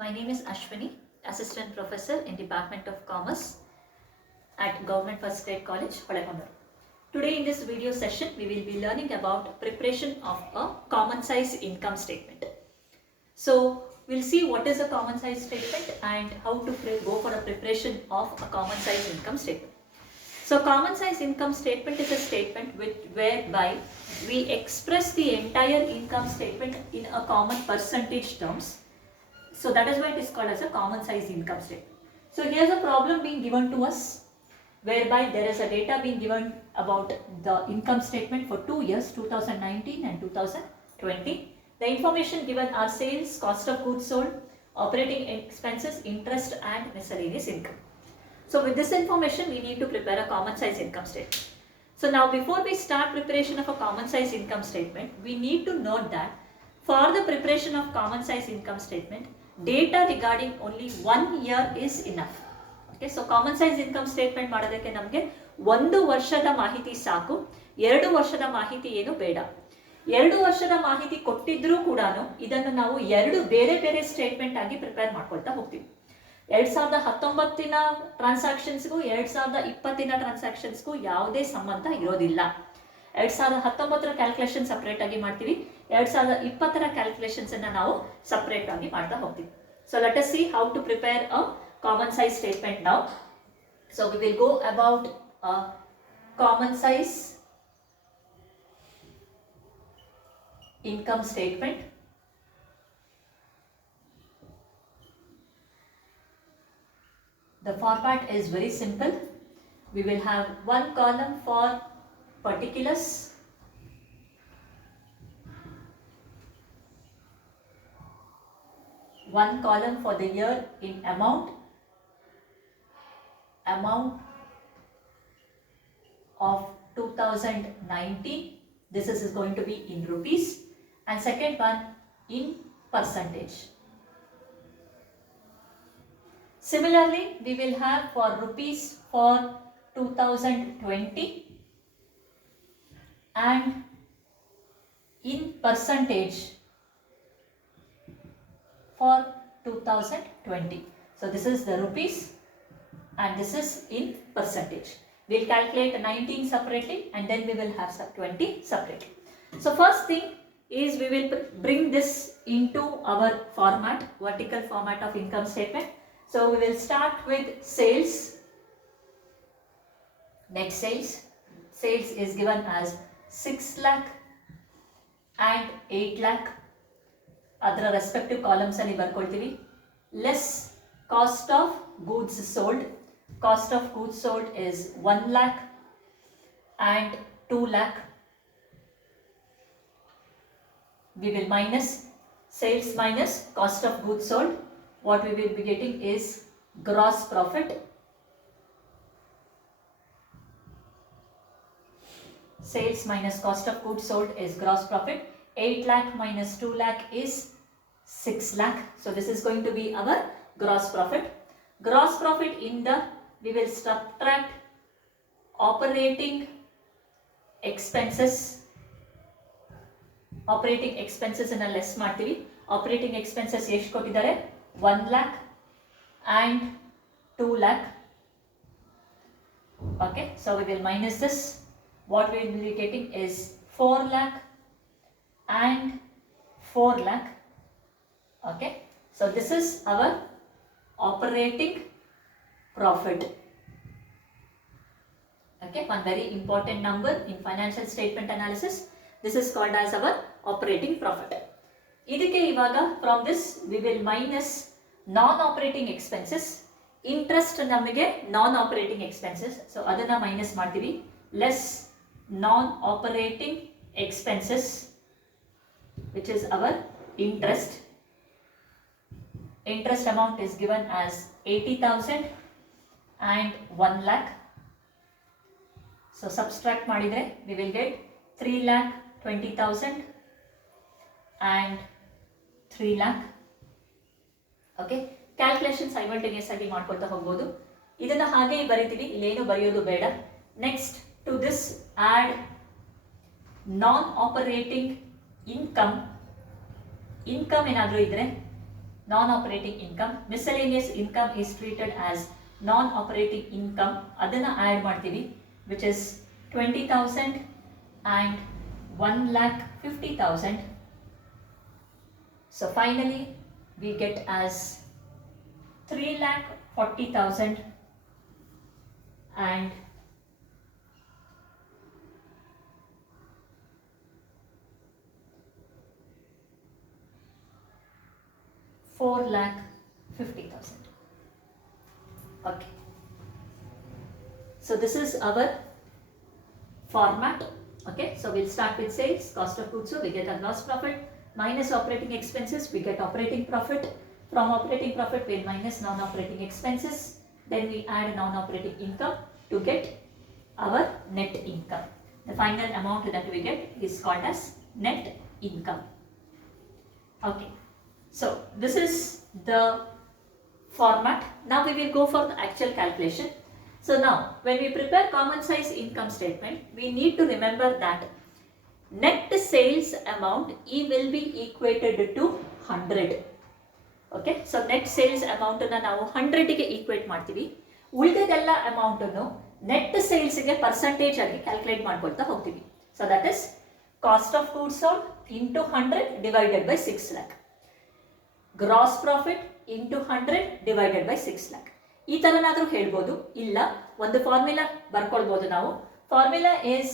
My name is Ashwini, Assistant Professor in Department of Commerce at Government First Grade College, Holekondur. Today in this video session, we will be learning about preparation of a common size income statement. So, we'll see what is a common size statement and how to go for a preparation of a common size income statement. So, common size income statement is a statement whereby we express the entire income statement in a common percentage terms. So that is why it is called as a common size income statement. So here's a problem being given to us whereby there is a data being given about the income statement for 2 years 2019 and 2020. The information given are sales, cost of goods sold, operating expenses, interest and miscellaneous income. So with this information we need to prepare a common size income statement. So now before we start preparation of a common size income statement, we need to note that for the preparation of common size income statement, data regarding only 1 year is enough. Okay, so common size income statement ಮಾಡೋದಕ್ಕೆ ನಮಗೆ 1 ವರ್ಷದ ಮಾಹಿತಿ ಸಾಕು, 2 ವರ್ಷದ ಮಾಹಿತಿ ಏನು ಬೇಡ. 2 ವರ್ಷದ ಮಾಹಿತಿ ಕೊಟ್ಟಿದ್ರೂ ಕೂಡ ಇದನ್ನು ನಾವು 2 ಬೇರೆ ಬೇರೆ ಸ್ಟೇಟ್ಮೆಂಟ್ ಆಗಿ ಪ್ರಿಪೇರ್ ಮಾಡ್ಕೊಳ್ತಾ ಹೋಗ್ತೀವಿ. 2019ನ ಟ್ರಾನ್ಸಾಕ್ಷನ್ಸ್ಗೂ 2020ನ ಟ್ರಾನ್ಸಾಕ್ಷನ್ಸ್ಗೂ ಯಾವುದೇ ಸಂಬಂಧ ಇರೋದಿಲ್ಲ. 2019ರ ಕ್ಯಾಲ್ಕುಲೇಷನ್ ಸಪರೇಟ್ ಆಗಿ ಮಾಡ್ತೀವಿ, 2020ರ ಕ್ಯಾಲ್ಕುಲೇಷನ್ಸ್ ಅನ್ನ ನಾವು ಸಪರೇಟ್ ಆಗಿ ಮಾಡ್ತಾ ಹೋಗ್ತೀವಿ. So let us see how to prepare a common size statement now. So we will go about a common size income statement. The format is very simple. We will have one column for particulars, one column for the year in amount of 2019, this is going to be in rupees, and second one in percentage. Similarly, we will have for rupees for 2020 and in percentage for 2020. So this is the rupees and this is in percentage. We'll calculate 19 separately and then we will have 20 separately. So first thing is we will bring this into our format, vertical format of income statement. So we will start with sales. Net sales. Sales is given as 6 lakh and 8 lakh. ಅದರ respective columns ಅಲ್ಲಿ ಬರ್ಕೊಳ್ತೀವಿ. Less cost of goods sold. Cost of goods sold is 1 lakh and 2 lakh. We will minus sales minus cost of goods sold. What we will be getting is gross profit. Sales minus cost of goods sold is gross profit. 8 lakh minus 2 lakh is 6 lakh. So this is going to be our gross profit. Gross profit in the, we will subtract operating expenses. Operating expenses in a less ಮಾಡ್ತೀವಿ. Operating expenses ಎಷ್ಟು ಕೊಟ್ಟಿದ್ದಾರೆ? 1 lakh and 2 lakh. Okay, so we will minus this. What we will be getting is 4 lakh and 4 lakh. Okay, so this is our operating profit. Okay, one very important number in financial statement analysis. This is called as our operating profit. ಇದಕ್ಕೆ ಇವಾಗ from this we will minus non-operating expenses. Interest ನಮಗೆ non-operating expenses, so ಅದನ್ನ minus ಮಾಡ್ತೀವಿ. Less non-operating expenses, which is our interest. Interest amount is given as 80,000 and 1 lakh. So subtract ಮಾಡಿದ್ರೆ we will get 3,20,000 and 3 lakh. Okay, calculation simultaneous ಆಗಿ ಮಾಡ್ಕೊಳ್ತಾ ಹೋಗ್ಬೋದು. ಇದನ್ನ ಹಾಗೆ ಬರಿತೀವಿ, ಇಲ್ಲೇನು ಬರೆಯೋದು ಬೇಡ. Next to this add non operating income ಏನಾದರೂ ಇದ್ರೆ non-operating income. Miscellaneous income is treated as non-operating income. ಅದನ್ನ add ಮಾಡ್ತೀವಿ, which is 20,000 and 1,50,000. So finally we get as 3,40,000 and 4,50,000. Okay. So this is our format. Okay. So we'll start with sales, cost of goods sold, we get a gross profit, minus operating expenses, we get operating profit. From operating profit, we'll minus non-operating expenses. Then we add non-operating income to get our net income. The final amount that we get is called as net income. Okay. So this is the format. Now we will go for the actual calculation. So now when we prepare common size income statement, we need to remember that net sales amount will be equated to 100. Okay, so net sales amount na ನಾವು 100 ಗೆ equate ಮಾಡ್ತೀವಿ. ಉಳಿದೆಲ್ಲ amount ಅನ್ನು net sales ಗೆ percentage ಆಗಿ calculate ಮಾಡ್ಕೊಳ್ತಾ ಹೋಗ್ತೀವಿ. So that is cost of goods sold into 100 divided by 6 lakh. Gross profit into 100 divided by 6 lakh. ಈ ತರನಾದ್ರೂ ಹೇಳ್ಬೋದು, ಇಲ್ಲ ಒಂದು ಫಾರ್ಮುಲಾ ಬರ್ಕೊಳ್ಬೋದು ನಾವು. Formula is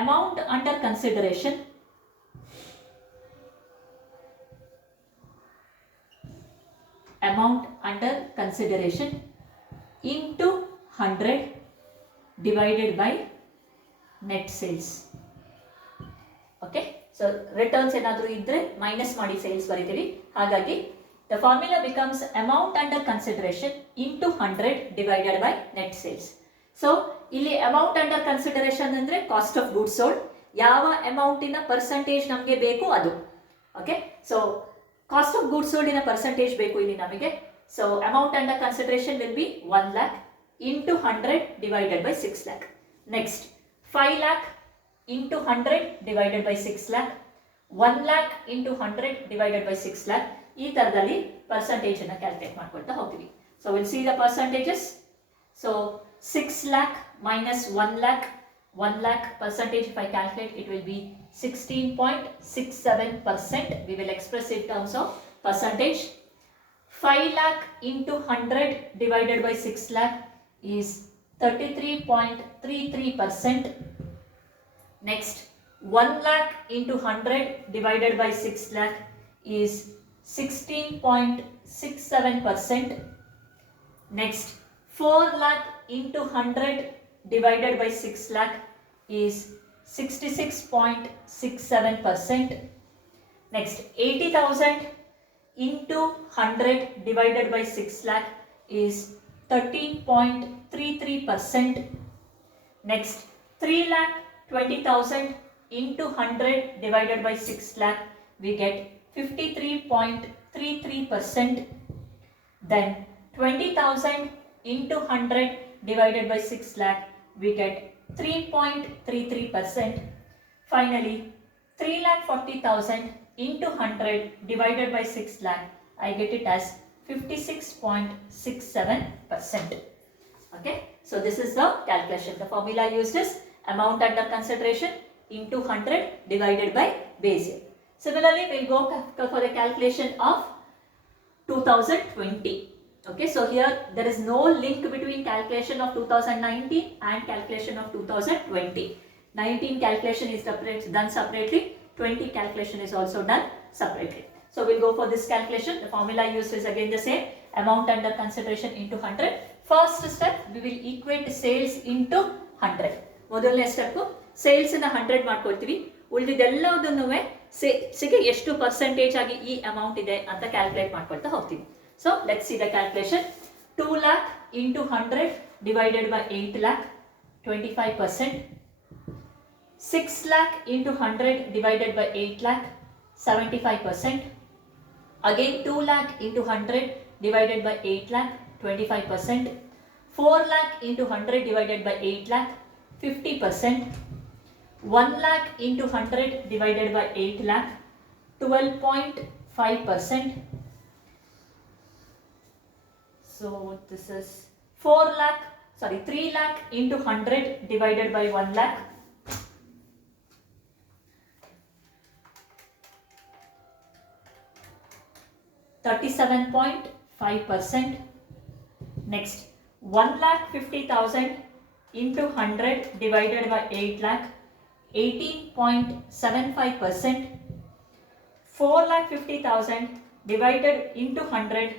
amount under consideration into 100 divided by net sales. Okay, so returns ಏನಾದರೂ ಇದ್ರೆ minus ಮಾಡಿ sales ಬರೀತೀವಿ. ಹಾಗಾಗಿ the formula becomes amount under consideration into 100 divided by net sales. So ಇಲ್ಲಿ amount under consideration ಅಂದ್ರೆ cost of goods sold. ಯಾವ ಅಮೌಂಟಿನ percentage ನಮಗೆ ಬೇಕು ಅದು. Okay, so cost of goods sold ಇನ ಪರ್ಸೆಂಟೇಜ್ ಬೇಕು ಇಲ್ಲಿ ನಮಗೆ. So amount under consideration will be 1 lakh into 100 divided by 6 lakh. Next 5 lakh into 100 divided by 6 lakh. 1 lakh into 100 divided by 6 lakh. ಈ ತರದಲ್ಲಿ ಪರ್ಸೆಂಟೇಜ್ ಅನ್ನು ಕ್ಯಾಲ್ಕುಲೇಟ್ ಮಾಡ್ಕೊಳ್ತಾ ಹೋಗ್ತೀವಿ. So will see the percentages. So 6 lakh minus 1 lakh. 1 lakh percentage, if I calculate, it will be 16.67%. We will express in terms of percentage. 5 lakh into 100 divided by 6 lakh is 33.33%. Next 1 lakh into 100 divided by 6 lakh is 16.67%. Next 4 lakh into 100 divided by 6 lakh is 66.67%. Next 80,000 into 100 divided by 6 lakh is 13.33%. Next 3,20,000 into 100 divided by 6 lakh, we get 53.33%. Then 20,000 into 100 divided by 6 lakh, we get 3.33%. Finally 3,40,000 into 100 divided by 6 lakh, I get it as 56.67%. Okay, so this is the calculation. The formula used is amount under consideration into 100 divided by base year. Similarly, we'll go for the calculation of 2020. Okay, so here there is no link between calculation of 2019 and calculation of 2020. 19 calculation is done separately, 20 calculation is also done separately. So we'll go for this calculation. The formula used is again the same, amount under consideration into 100. First step, we will equate sales into 100. ಮೊದಲನೇ step sales ನ 100 ಮಾಡ್ಕೊಳ್ತೀವಿ. ಉಳಿದೆಲ್ಲದನ್ನು ಸೇಲ್ಸ್ಗೆ ಎಷ್ಟು percentage ಆಗಿ ಈ amount ಇದೆ ಅಂತ calculate ಮಾಡ್ಕೊಳ್ತಾ ಹೋಗ್ತೀವಿ. So let's see the calculation. 2 lakh into 100 divided by 8 lakh, 25%. 6 lakh into 100 divided by 8 lakh, 75%. Again 2 lakh into 100 divided by 8 lakh, 25%. 4 lakh into 100 divided by 8 lakh, 50%. 1 lakh into 100 divided by 8 lakh, 12.5%. So this is 3 lakh into 100 divided by 1 lakh. (37.5%). Next, 1,50,000 into 100 divided by 8 lakh, 18.75%. 4,50,000 divided into 100,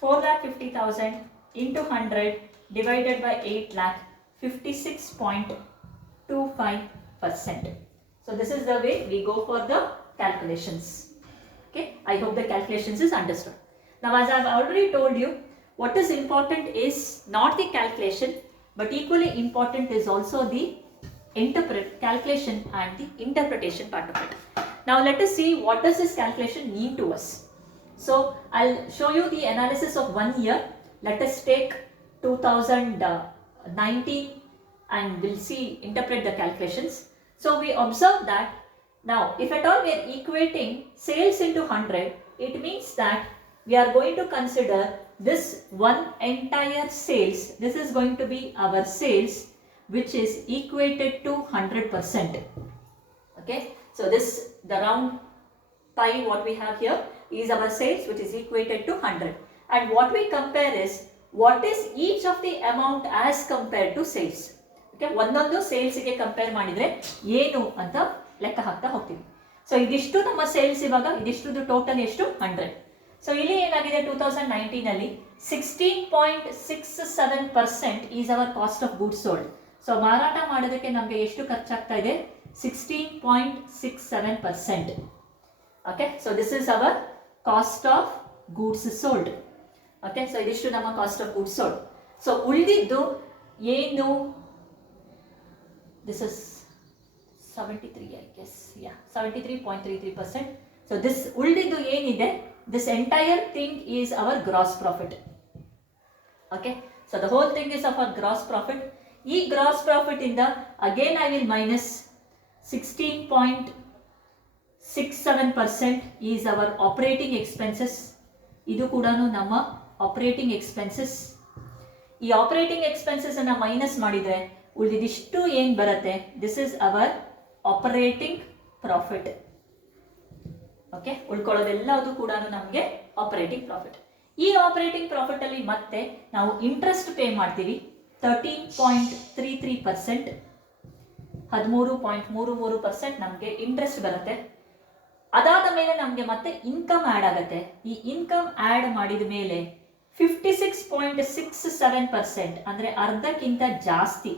4,50,000 into 100 divided by 8 lakh, 56.25%. So this is the way we go for the calculations. Okay, I hope the calculations is understood. Now, as I have already told you, what is important is not the calculation, but equally important is also the calculation and the interpretation part of it. Now, let us see what does this calculation mean to us. So, I'll show you the analysis of 1 year. Let us take 2019 and we'll interpret the calculations. So, we observe that now, if at all we are equating sales into 100, it means that we are going to consider this one entire sales. This is going to be our sales, which is equated to 100%. Okay, so this, the round pie what we have here is our sales, which is equated to 100. And what we compare is what is each of the amount as compared to sales. Okay, ಒಂದೊಂದು sales ಗೆ compare ಮಾಡಿದ್ರೆ ಏನು ಅಂತ ಲೆಕ್ಕ ಹಾಕ್ತಾ ಹೋಗ್ತೀವಿ. So ಇದಿಷ್ಟು ನಮ್ಮ ಸೇಲ್ಸ್, ಇವಾಗ ಇದಿಷ್ಟು ಟೋಟಲ್ ಎಷ್ಟು 100. ಸೊ ಇಲ್ಲಿ ಏನಾಗಿದೆ 2019 ಅಲ್ಲಿ 16.67% is our cost of goods sold. So ಮಾರಾಟ ಮಾಡೋದಕ್ಕೆ ನಮಗೆ ಎಷ್ಟು ಖರ್ಚಾಗ್ತಾ ಇದೆ 16.67%. Okay, so this is hour cost of goods sold. Okay, so ಇದಿಷ್ಟು ನಮ್ಮ cost of goods sold. So ಉಳಿದಿದ್ದು ಏನು, this is 73, I guess, yeah, 73.33%. So this ಉಳಿದಿದ್ದು ಏನಿದೆ, this entire thing is our gross profit. Okay, so the whole thing is of our gross profit. ಈ gross profit ಇಂದ again I will minus 16.67% is our operating expenses. ಇದು ಕೂಡ ನಮ್ಮ operating expenses. ಈ operating expenses ಅನ್ನ minus ಮಾಡಿದ್ರೆ ಉಳಿದಿಷ್ಟು ಏನು ಬರುತ್ತೆ, this is our operating profit. Okay, ಉಳ್ಕೊಳ್ಳೋದೆಲ್ಲದು ಕೂಡ ನಮಗೆ ಆಪರೇಟಿಂಗ್ ಪ್ರಾಫಿಟ್. ಈ ಆಪರೇಟಿಂಗ್ ಪ್ರಾಫಿಟ್ ಅಲ್ಲಿ ಮತ್ತೆ ನಾವು ಇಂಟ್ರೆಸ್ಟ್ ಪೇ ಮಾಡ್ತೀವಿ 13.33%, 13.33% ನಮಗೆ ಇಂಟ್ರೆಸ್ಟ್ ಬರುತ್ತೆ. ಅದಾದ ಮೇಲೆ ನಮಗೆ ಮತ್ತೆ ಇನ್ಕಮ್ ಆ್ಯಡ್ ಆಗುತ್ತೆ. ಈ ಇನ್ಕಮ್ ಆ್ಯಡ್ ಮಾಡಿದ ಮೇಲೆ 56.67% ಅಂದರೆ ಅರ್ಧಕ್ಕಿಂತ ಜಾಸ್ತಿ,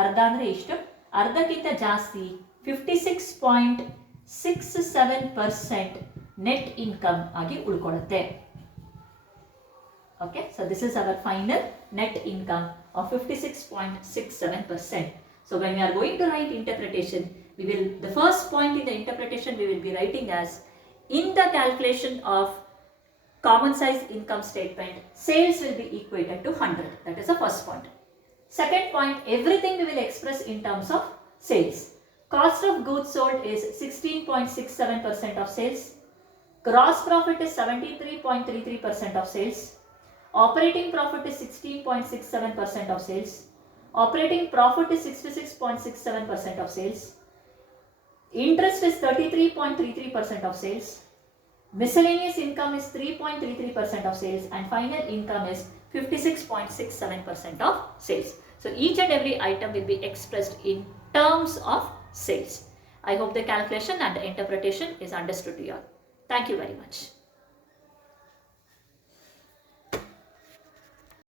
ಅರ್ಧ ಅಂದರೆ ಎಷ್ಟು, ಅರ್ಧಕ್ಕಿಂತ ಜಾಸ್ತಿ 56.67% ನೆಟ್ ಇನ್ಕಮ್ ಆಗಿ ಉಳ್ಕೊಳ್ಳುತ್ತೆ. Okay, so this is our final net income of 56.67%. So when we are going to write interpretation, we will, the first point in the interpretation we will be writing as, in the calculation of common size income statement, sales will be equated to 100. That is the first point. Second point, everything we will express in terms of sales. Cost of goods sold is 16.67% of sales. Gross profit is 73.33% of sales. Operating profit is 16.67% of sales. Operating profit is 66.67% of sales. Interest is 33.33% of sales. Miscellaneous income is 3.33% of sales, and final income is 56.67% of sales. So each and every item will be expressed in terms of sales. I hope the calculation and the interpretation is understood to you all. Thank you very much.